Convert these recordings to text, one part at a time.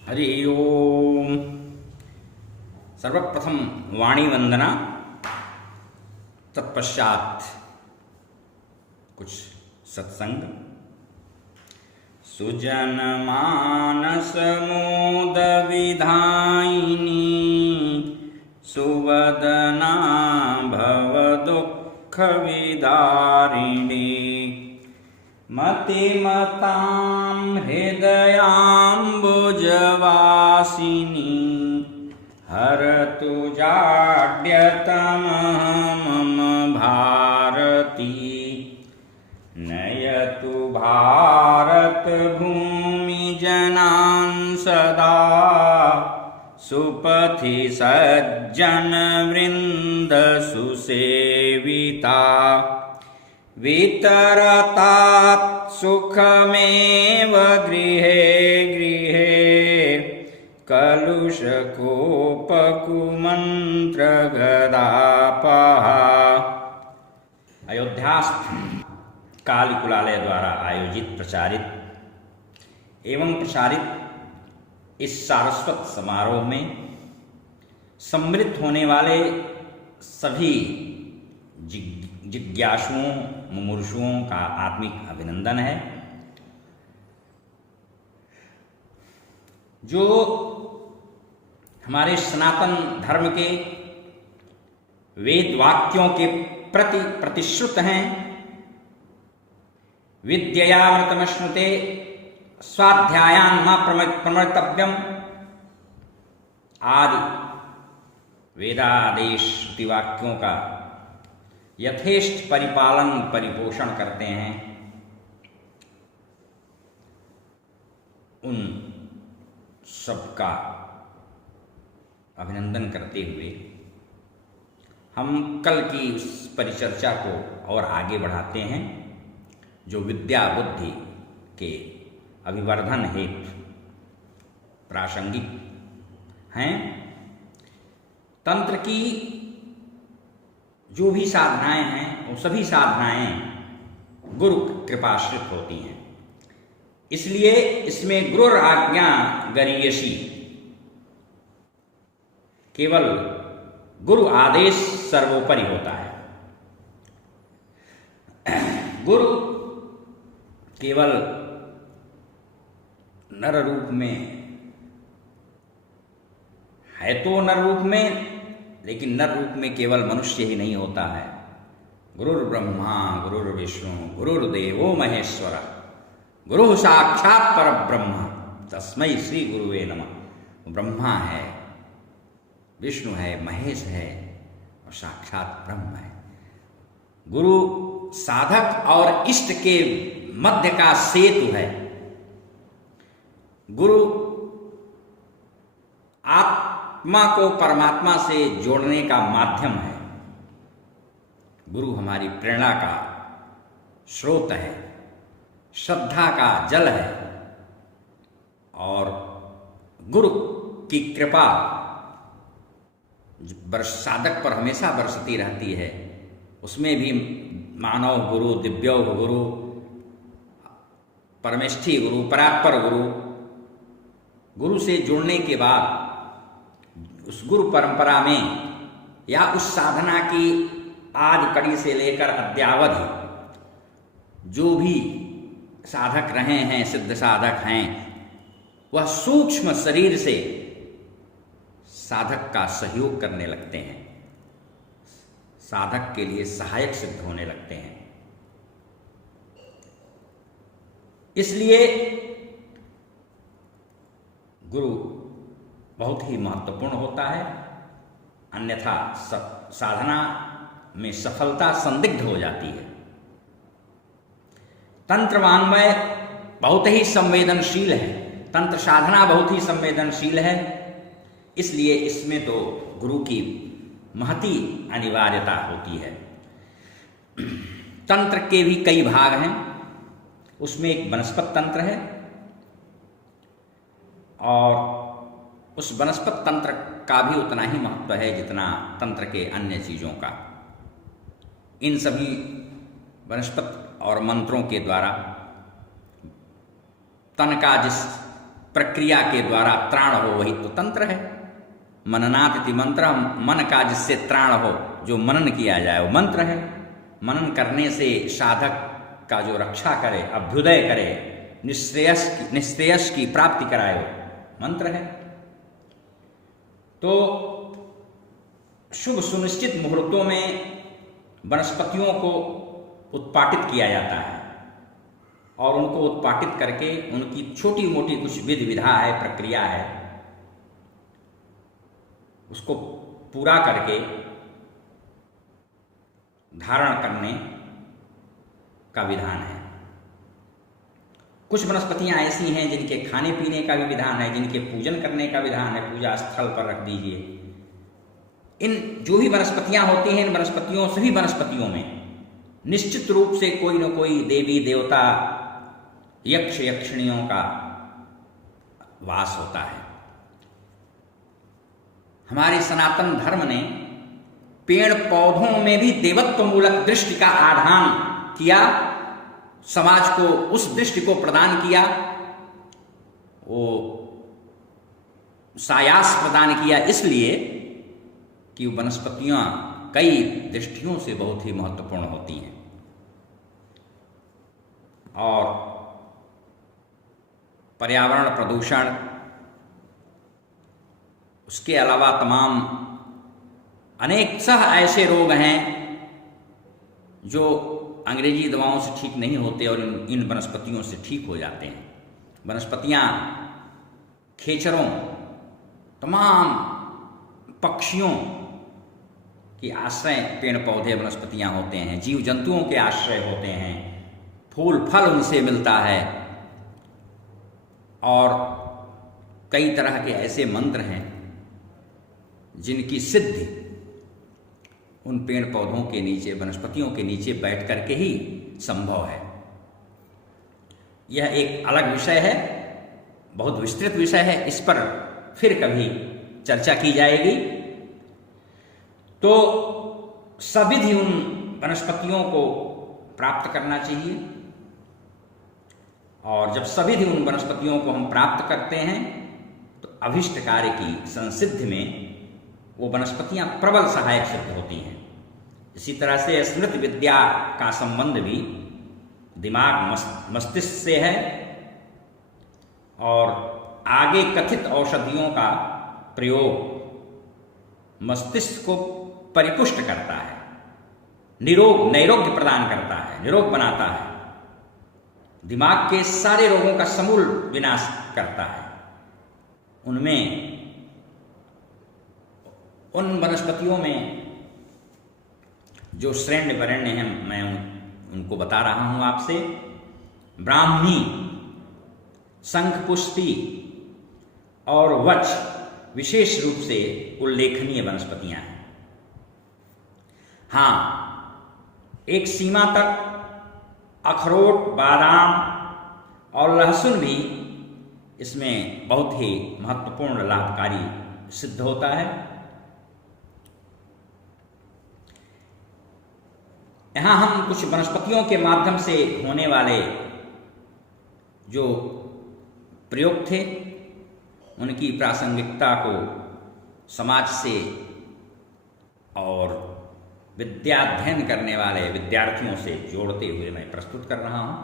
हरि ओम। सर्वप्रथम वाणी वंदना, तत्पश्चात कुछ सत्संग। सुजन मानस मोद विधायिनी, सुवदना भव दुख विदारिणी, मतिमतां हृदयाम्बुजवासिनी, हरतु जाड्यतमः मम भारती, नयतु भारत भूमि जनान् सदा, सुपथि सज्जन वृंद सुसेविता, वितरतात् सुखमेव गृहे गृहे, कलुषकोपकुमन्त्र गदापहा। अयोध्यास्थ काली कुलालय द्वारा आयोजित, प्रचारित एवं प्रसारित इस सारस्वत समारोह में सम्मिलित होने वाले सभी जिज्ञासुओं, मुमुर्षुओं का आत्मिक अभिनंदन है। जो हमारे सनातन धर्म के वेद वाक्यों के प्रति प्रतिश्रुत हैं, विद्ययामृतमश्नुते स्वाध्यायान् मा प्रमर्तव्यम आदि वेदादेश श्रुतिवाक्यों का यथेष्ट परिपालन परिपोषण करते हैं, उन सबका अभिनंदन करते हुए हम कल की उस परिचर्चा को और आगे बढ़ाते हैं, जो विद्या बुद्धि के अभिवर्धन हेतु प्रासंगिक हैं। तंत्र की जो भी साधनाएं हैं, वो सभी साधनाएं गुरु कृपाश्रित होती हैं, इसलिए इसमें गुरुर आज्ञा गरीयसी, केवल गुरु आदेश सर्वोपरि होता है। गुरु केवल नर रूप में है, तो नर रूप में, लेकिन नर रूप में केवल मनुष्य ही नहीं होता है। गुरुर् ब्रह्मा गुरुर्विष्णु गुरुर्देवो महेश्वर, गुरु साक्षात परब्रह्म तस्मै श्री गुरुवे नमः। ब्रह्मा है, विष्णु है, महेश है और साक्षात ब्रह्म है। गुरु साधक और इष्ट के मध्य का सेतु है। गुरु आत्मा को परमात्मा से जोड़ने का माध्यम है। गुरु हमारी प्रेरणा का स्रोत है, श्रद्धा का जल है, और गुरु की कृपा साधक पर हमेशा बरसती रहती है। उसमें भी मानव गुरु, दिव्यो गुरु, परमेष्ठी गुरु, परात्पर गुरु, गुरु से जुड़ने के बाद उस गुरु परंपरा में या उस साधना की आदि कड़ी से लेकर अद्यावधि जो भी साधक रहे हैं, सिद्ध साधक हैं, वह सूक्ष्म शरीर से साधक का सहयोग करने लगते हैं, साधक के लिए सहायक सिद्ध होने लगते हैं। इसलिए गुरु बहुत ही महत्वपूर्ण होता है, अन्यथा साधना में सफलता संदिग्ध हो जाती है। तंत्र वाङ्मय बहुत ही संवेदनशील है, तंत्र साधना बहुत ही संवेदनशील है, इसलिए इसमें तो गुरु की महती अनिवार्यता होती है। तंत्र के भी कई भाग हैं, उसमें एक वनस्पत तंत्र है, और उस वनस्पत तंत्र का भी उतना ही महत्व है जितना तंत्र के अन्य चीज़ों का। इन सभी वनस्पत और मंत्रों के द्वारा तन का जिस प्रक्रिया के द्वारा त्राण हो वही तो तंत्र है। मननात् इति मंत्र, मन का जिससे त्राण हो, जो मनन किया जाए वो मंत्र है। मनन करने से साधक का जो रक्षा करे, अभ्युदय करे, निश्रेयस की प्राप्ति कराए वो मंत्र है। तो शुभ सुनिश्चित मुहूर्तों में वनस्पतियों को उत्पाटित किया जाता है और उनको उत्पाटित करके उनकी छोटी मोटी कुछ विधि विधा है, प्रक्रिया है, उसको पूरा करके धारण करने का विधान है। कुछ वनस्पतियां ऐसी हैं जिनके खाने पीने का भी विधान है, जिनके पूजन करने का विधान है, पूजा स्थल पर रख दीजिए। इन जो भी वनस्पतियां होती हैं, इन वनस्पतियों सभी वनस्पतियों में निश्चित रूप से कोई न कोई देवी देवता, यक्ष यक्षिणियों का वास होता है। हमारे सनातन धर्म ने पेड़ पौधों में भी देवत्व मूलक दृष्टि का आधान किया, समाज को उस दृष्टि को प्रदान किया, वो सायास प्रदान किया, इसलिए कि वनस्पतियां कई दृष्टियों से बहुत ही महत्वपूर्ण होती हैं। और पर्यावरण प्रदूषण, उसके अलावा तमाम अनेक सह ऐसे रोग हैं जो अंग्रेजी दवाओं से ठीक नहीं होते और इन वनस्पतियों से ठीक हो जाते हैं। वनस्पतियां खेचरों, तमाम पक्षियों की आश्रय पेड़ पौधे वनस्पतियां होते हैं, जीव जंतुओं के आश्रय होते हैं, फूल फल उनसे मिलता है। और कई तरह के ऐसे मंत्र हैं जिनकी सिद्धि उन पेड़ पौधों के नीचे, वनस्पतियों के नीचे बैठ करके ही संभव है। यह एक अलग विषय है, बहुत विस्तृत विषय है, इस पर फिर कभी चर्चा की जाएगी। तो सविधि उन वनस्पतियों को प्राप्त करना चाहिए, और जब सविधि उन वनस्पतियों को हम प्राप्त करते हैं तो अभिष्ट कार्य की संसिद्धि में वो वनस्पतियां प्रबल सहायक सिद्ध होती हैं। इसी तरह से स्मृति विद्या का संबंध भी दिमाग मस्तिष्क से है, और आगे कथित औषधियों का प्रयोग मस्तिष्क को परिपुष्ट करता है, नैरोग्य प्रदान करता है, निरोग बनाता है, दिमाग के सारे रोगों का समूल विनाश करता है। उनमें, उन वनस्पतियों में जो श्रेण्य वरेण्य हैं, मैं उनको बता रहा हूं आपसे। ब्राह्मी, शंखपुष्पी और वच विशेष रूप से उल्लेखनीय वनस्पतियां हैं। हां, एक सीमा तक अखरोट, बादाम और लहसुन भी इसमें बहुत ही महत्वपूर्ण लाभकारी सिद्ध होता है। यहां हम कुछ वनस्पतियों के माध्यम से होने वाले जो प्रयोग थे उनकी प्रासंगिकता को समाज से और विद्याध्ययन करने वाले विद्यार्थियों से जोड़ते हुए मैं प्रस्तुत कर रहा हूं।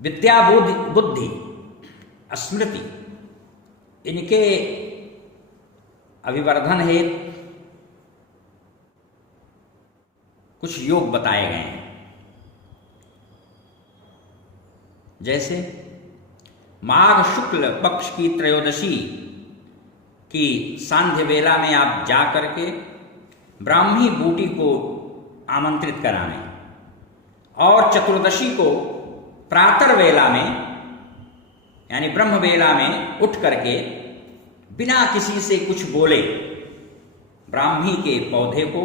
विद्या, बुद्धि, स्मृति, इनके अभिवर्धन हेतु कुछ योग बताए गए हैं। जैसे माघ शुक्ल पक्ष की त्रयोदशी की सांध्य वेला में आप जा करके ब्राह्मी बूटी को आमंत्रित कराने, और चतुर्दशी को प्रातः वेला में यानी ब्रह्म वेला में उठ करके बिना किसी से कुछ बोले ब्राह्मी के पौधे को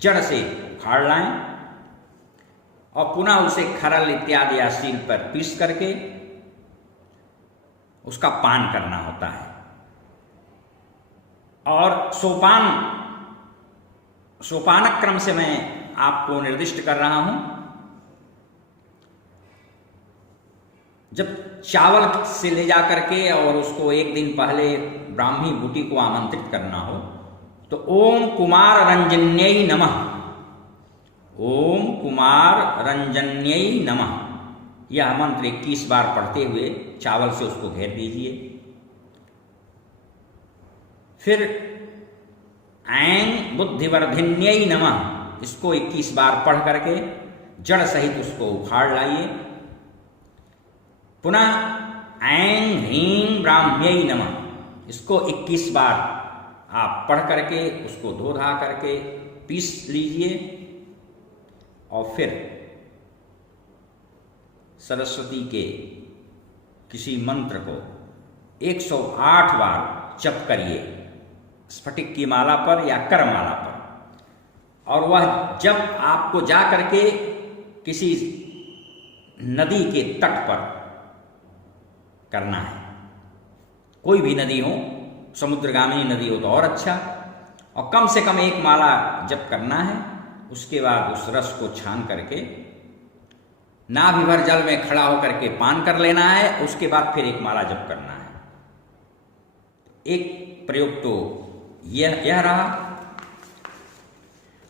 जड़ से उखाड़ लाएं और पुनः उसे खरल इत्यादि या सील पर पीस करके उसका पान करना होता है। और सोपानक क्रम से मैं आपको निर्दिष्ट कर रहा हूं। जब चावल से ले जा करके और उसको एक दिन पहले ब्राह्मी बूटी को आमंत्रित करना हो तो ओम कुमार रंजन्यै नमः, ओम कुमार रंजन्यै नमः यह मंत्र 21 बार पढ़ते हुए चावल से उसको घेर दीजिए। फिर ऐं बुद्धिवर्धिन्यै नमः इसको 21 बार पढ़ करके जड़ सहित उसको उखाड़ लाइए। पुनः ऐं ह्रीं ब्राह्म्यै नमः इसको 21 बार आप पढ़ करके उसको धो धा करके पीस लीजिए और फिर सरस्वती के किसी मंत्र को 108 बार जप करिए स्फटिक की माला पर या कर माला पर, और वह जब आपको जा करके किसी नदी के तट पर करना है, कोई भी नदी हो, समुद्रगामिनी नदी हो तो और अच्छा, और कम से कम एक माला जप करना है। उसके बाद उस रस को छान करके नाभि भर जल में खड़ा होकर के पान कर लेना है। उसके बाद फिर एक माला जप करना है। एक प्रयोग तो यह रहा।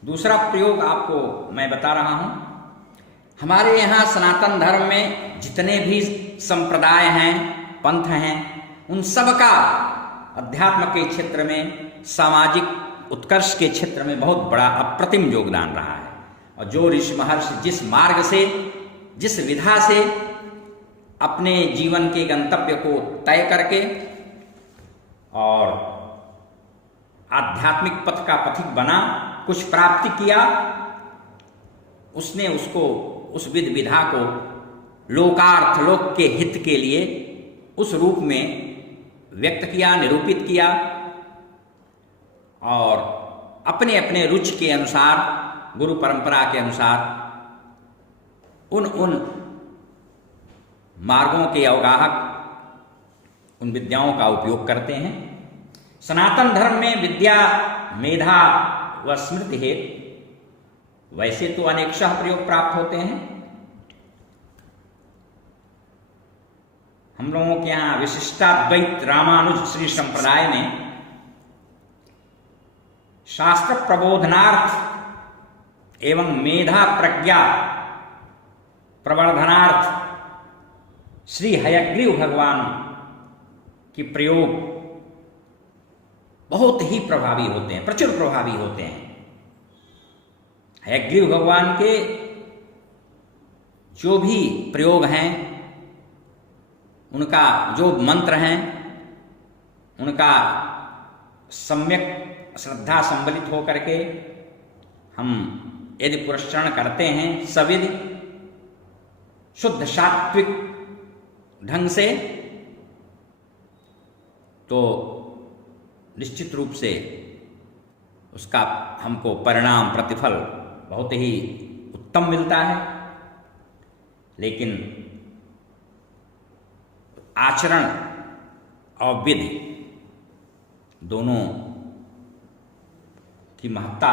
दूसरा प्रयोग आपको मैं बता रहा हूं। हमारे यहाँ सनातन धर्म में जितने भी संप्रदाय हैं, पंथ हैं, उन सबका अध्यात्म के क्षेत्र में, सामाजिक उत्कर्ष के क्षेत्र में बहुत बड़ा अप्रतिम योगदान रहा है। और जो ऋषि महर्षि जिस मार्ग से, जिस विधा से अपने जीवन के गंतव्य को तय करके और आध्यात्मिक पथ का पथिक बना, कुछ प्राप्ति किया, उसने उसको, उस विध विधा को लोकार्थ, लोक के हित के लिए उस रूप में व्यक्त किया, निरूपित किया और अपने अपने रुचि के अनुसार, गुरु परंपरा के अनुसार उन मार्गों के अवगाहक उन विद्याओं का उपयोग करते हैं। सनातन धर्म में विद्या, मेधा व स्मृति हेतु वैसे तो अनेकशः प्रयोग प्राप्त होते हैं। हम लोगों के यहाँ विशिष्टाद्वैत रामानुज श्री संप्रदाय में शास्त्र प्रबोधनार्थ एवं मेधा प्रज्ञा प्रवर्धनार्थ श्री हयग्रीव भगवान के प्रयोग बहुत ही प्रभावी होते हैं, प्रचुर प्रभावी होते हैं। हयग्रीव भगवान के जो भी प्रयोग हैं, उनका जो मंत्र हैं, उनका सम्यक श्रद्धा संबलित होकर के हम यदि पुरस्करण करते हैं सविधि शुद्ध सात्विक ढंग से, तो निश्चित रूप से उसका हमको परिणाम, प्रतिफल बहुत ही उत्तम मिलता है। लेकिन आचरण और विधि दोनों की महत्ता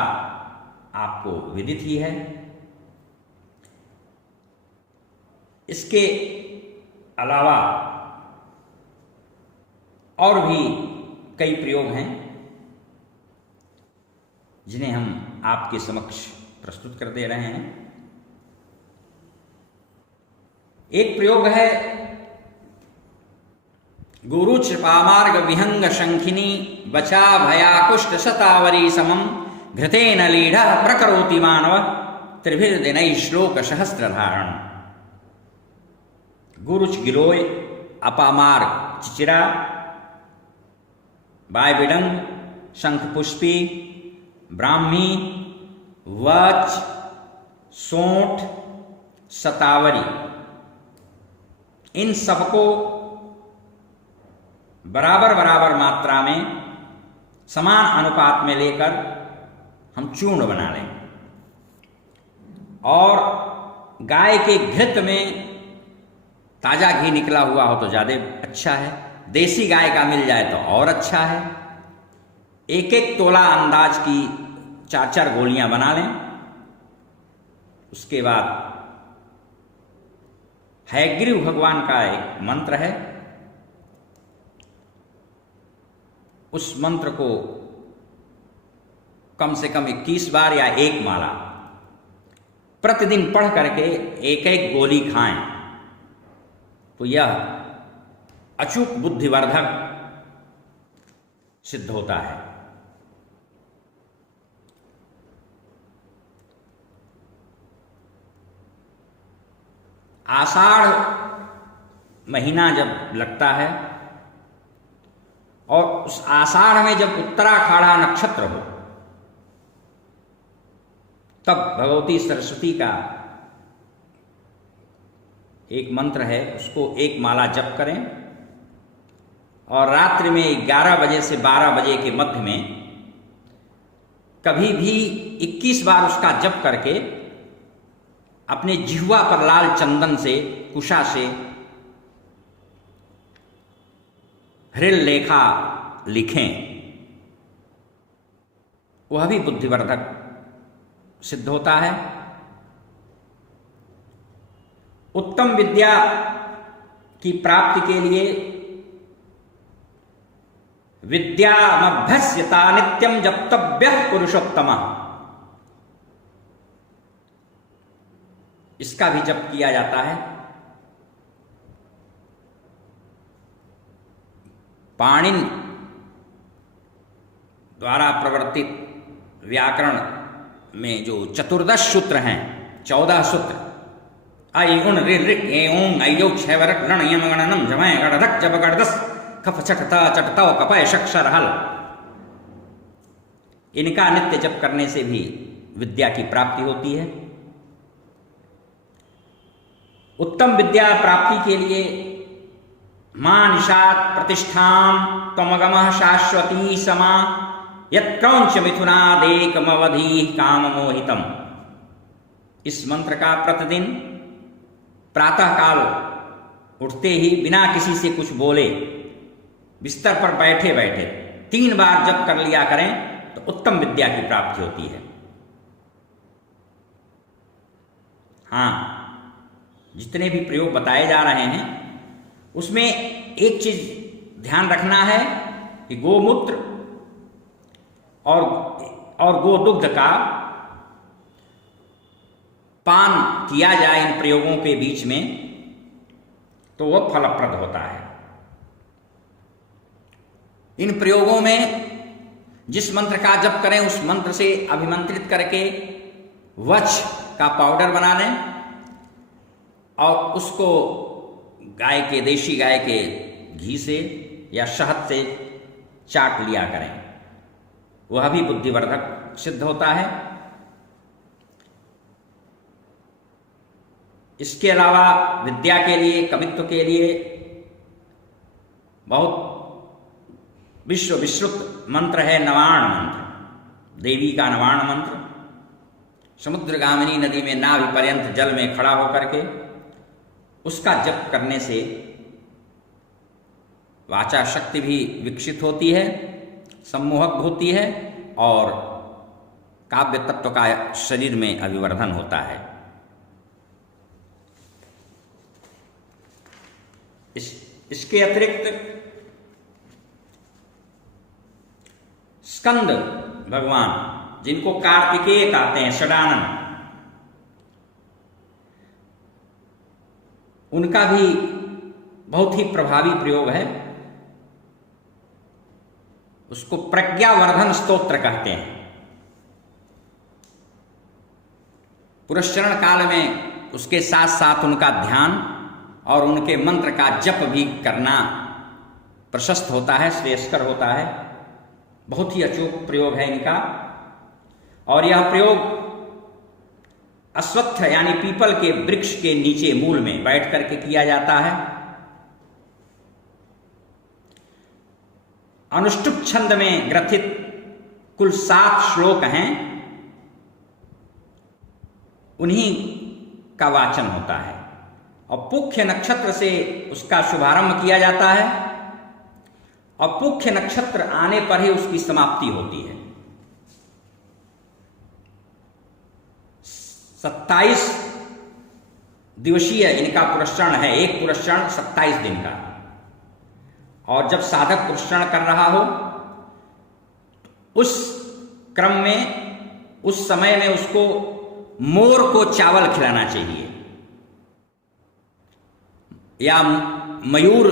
आपको विदित ही है। इसके अलावा और भी कई प्रयोग हैं जिन्हें हम आपके समक्ष प्रस्तुत कर दे रहे हैं। एक प्रयोग है गुरु कृपामार्ग विहंग शंखिनी बचा भयाकुष्ट शतावरी समम घृतेन लीढ़ प्रकरोति मानव त्रिभिर्दिनैः श्लोक सहस्त्रधारण। गुरुच गिरोय अपामार्ग चिचिरा बायबिडंग शंखपुष्पी ब्राह्मी वच सोंठ शतावरी, इन सबको बराबर बराबर मात्रा में समान अनुपात में लेकर हम चूर्ण बना लें और गाय के घृत में ताजा घी निकला हुआ हो तो ज़्यादा अच्छा है, देसी गाय का मिल जाए तो और अच्छा है। एक एक तोला अंदाज की 4-4 गोलियां बना लें। उसके बाद हयग्रीव भगवान का एक मंत्र है। उस मंत्र को कम से कम 21 बार या एक माला प्रतिदिन पढ़ करके एक एक गोली खाएं तो यह अचूक बुद्धिवर्धक सिद्ध होता है। आषाढ़ महीना जब लगता है और उस आषाढ़ में जब उत्तराखाड़ा नक्षत्र हो, तब भगवती सरस्वती का एक मंत्र है, उसको एक माला जप करें और रात्रि में 11 बजे से 12 बजे के मध्य में कभी भी 21 बार उसका जप करके अपने जिह्वा पर लाल चंदन से कुशा से हृल लेखा लिखें, वह भी बुद्धिवर्धक सिद्ध होता है। उत्तम विद्या की प्राप्ति के लिए विद्यामभ्यस्यता नित्यम जप्तव्यः पुरुषोत्तमः, इसका भी जप किया जाता है। पाणिनि द्वारा प्रवर्तित व्याकरण में जो 14 सूत्र हैं, 14 सूत्र आई उन रि ऋ ए ओं अयो क्षयवरट लण यम गणनम जमय गणधक जब गणदस खफ चटता चटताओ कपय शक्षर हल, इनका नित्य जप करने से भी विद्या की प्राप्ति होती है। उत्तम विद्या प्राप्ति के लिए मां निषाद प्रतिष्ठाम त्वमगमः शाश्वती समा यत्क्रौंच मिथुनादेकमवधि काम मोहितम, इस मंत्र का प्रतिदिन प्रातः काल उठते ही बिना किसी से कुछ बोले बिस्तर पर बैठे बैठे 3 बार जप कर लिया करें तो उत्तम विद्या की प्राप्ति होती है। हाँ, जितने भी प्रयोग बताए जा रहे हैं उसमें एक चीज ध्यान रखना है कि गोमूत्र और गोदुग्ध का पान किया जाए इन प्रयोगों के बीच में तो वह फलप्रद होता है। इन प्रयोगों में जिस मंत्र का जप करें उस मंत्र से अभिमंत्रित करके वच का पाउडर बना लें और उसको देशी गाय के घी से या शहद से चाट लिया करें, वह भी बुद्धिवर्धक सिद्ध होता है। इसके अलावा विद्या के लिए, कवित्व के लिए बहुत विश्व विश्रुत मंत्र है नवाण मंत्र, देवी का नवाण मंत्र। समुद्रगामिनी नदी में नाभि पर्यंत जल में खड़ा होकर के उसका जप करने से वाचा शक्ति भी विकसित होती है, सम्मोहक होती है और काव्य तत्व का शरीर में अभिवर्धन होता है। इसके अतिरिक्त स्कंद भगवान, जिनको कार्तिकेय कहते हैं, षडानन, उनका भी बहुत ही प्रभावी प्रयोग है। उसको प्रज्ञावर्धन स्तोत्र कहते हैं। पुरस्चरण काल में उसके साथ साथ उनका ध्यान और उनके मंत्र का जप भी करना प्रशस्त होता है, श्रेयस्कर होता है। बहुत ही अचूक प्रयोग है इनका। और यह प्रयोग अश्वत्थ यानी पीपल के वृक्ष के नीचे मूल में बैठ करके किया जाता है। अनुष्टुप छंद में ग्रथित कुल 7 श्लोक हैं, उन्हीं का वाचन होता है और पुख्य नक्षत्र से उसका शुभारंभ किया जाता है और पुख्य नक्षत्र आने पर ही उसकी समाप्ति होती है। 27 दिवसीय इनका पुरस्करण है, एक पुरस्करण 27 दिन का। और जब साधक पुरस्करण कर रहा हो उस क्रम में, उस समय में उसको मोर को चावल खिलाना चाहिए या मयूर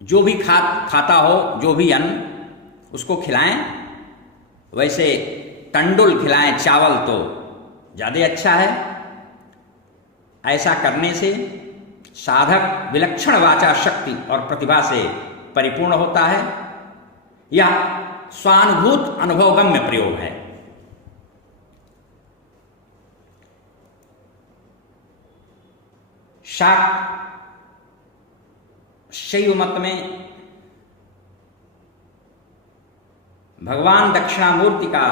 जो भी खाता हो, जो भी अन्न उसको खिलाएं। वैसे तंडुल खिलाएं, चावल तो ज़्यादा अच्छा है। ऐसा करने से साधक विलक्षण वाचा शक्ति और प्रतिभा से परिपूर्ण होता है। यह स्वानुभूत अनुभवगम्य प्रयोग है। शाक्त शैव मत में भगवान दक्षिणामूर्ति का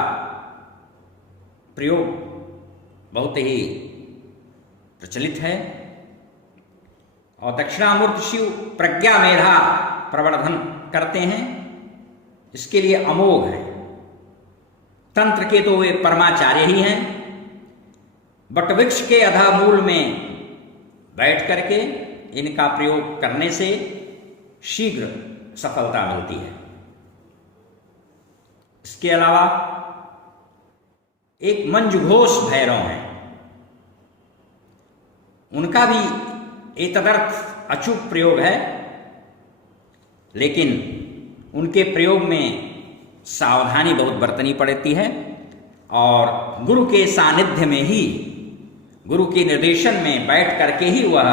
प्रयोग बहुत ही प्रचलित है और दक्षिणामूर्ति शिव प्रज्ञा मेधा प्रवर्धन करते हैं, इसके लिए अमोघ है। तंत्र के तो वे परमाचार्य ही हैं। बटवृक्ष के अधा मूल में बैठ करके इनका प्रयोग करने से शीघ्र सफलता मिलती है। इसके अलावा एक मंजुघोष भैरव हैं, उनका भी एतदर्थ अचूक प्रयोग है, लेकिन उनके प्रयोग में सावधानी बहुत बरतनी पड़ती है और गुरु के सानिध्य में ही, गुरु के निर्देशन में बैठ करके ही वह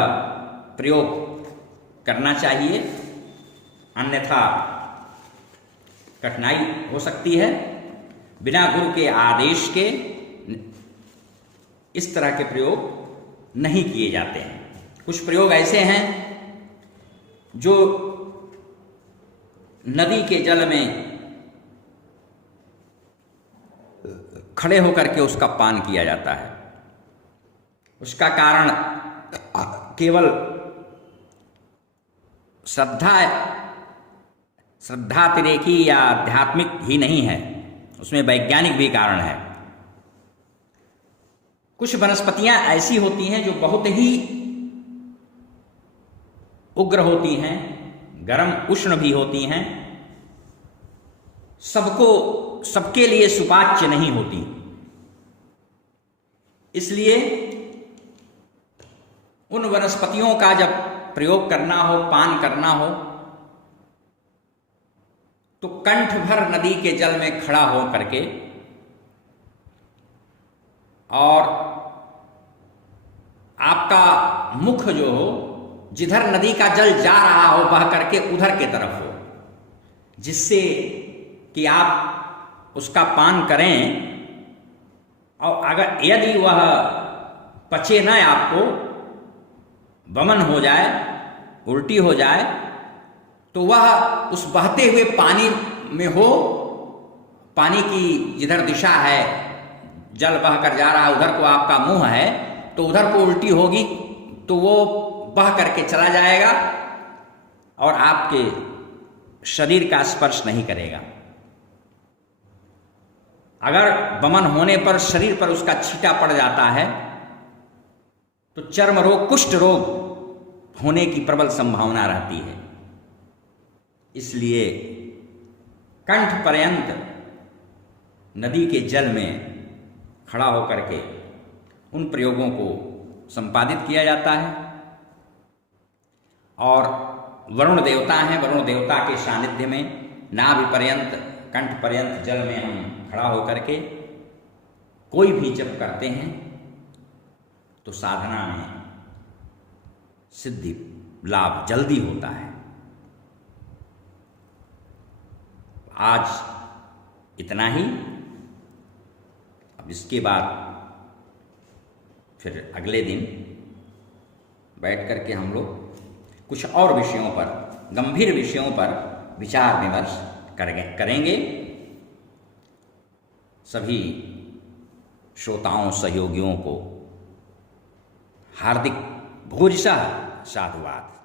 प्रयोग करना चाहिए, अन्यथा कठिनाई हो सकती है। बिना गुरु के आदेश के इस तरह के प्रयोग नहीं किए जाते हैं। कुछ प्रयोग ऐसे हैं जो नदी के जल में खड़े होकर के उसका पान किया जाता है। उसका कारण केवल श्रद्धातिरेकी या आध्यात्मिक ही नहीं है, उसमें वैज्ञानिक भी कारण है। कुछ वनस्पतियां ऐसी होती हैं जो बहुत ही उग्र होती हैं, गर्म उष्ण भी होती हैं, सबके लिए सुपाच्य नहीं होती। इसलिए उन वनस्पतियों का जब प्रयोग करना हो, पान करना हो, तो कंठ भर नदी के जल में खड़ा हो करके और आपका मुख जो हो, जिधर नदी का जल जा रहा हो बह करके उधर के तरफ हो, जिससे कि आप उसका पान करें। और अगर यदि वह पचे न, आपको वमन हो जाए, उल्टी हो जाए, तो वह उस बहते हुए पानी में हो, पानी की जिधर दिशा है, जल बह कर जा रहा है उधर को आपका मुंह है, तो उधर को उल्टी होगी तो वो बह करके चला जाएगा और आपके शरीर का स्पर्श नहीं करेगा। अगर वमन होने पर शरीर पर उसका छींटा पड़ जाता है तो चर्म रोग, कुष्ठ रोग होने की प्रबल संभावना रहती है। इसलिए कंठ पर्यंत नदी के जल में खड़ा होकर के उन प्रयोगों को संपादित किया जाता है। और वरुण देवता हैं, वरुण देवता के सानिध्य में नाभि पर्यंत, कंठ पर्यंत जल में हम खड़ा होकर के कोई भी जप करते हैं तो साधना में सिद्धि लाभ जल्दी होता है। आज इतना ही। अब इसके बाद फिर अगले दिन बैठ करके हम लोग कुछ और विषयों पर, गंभीर विषयों पर विचार विमर्श करेंगे। सभी श्रोताओं, सहयोगियों को हार्दिक भोजशः साधुवाद।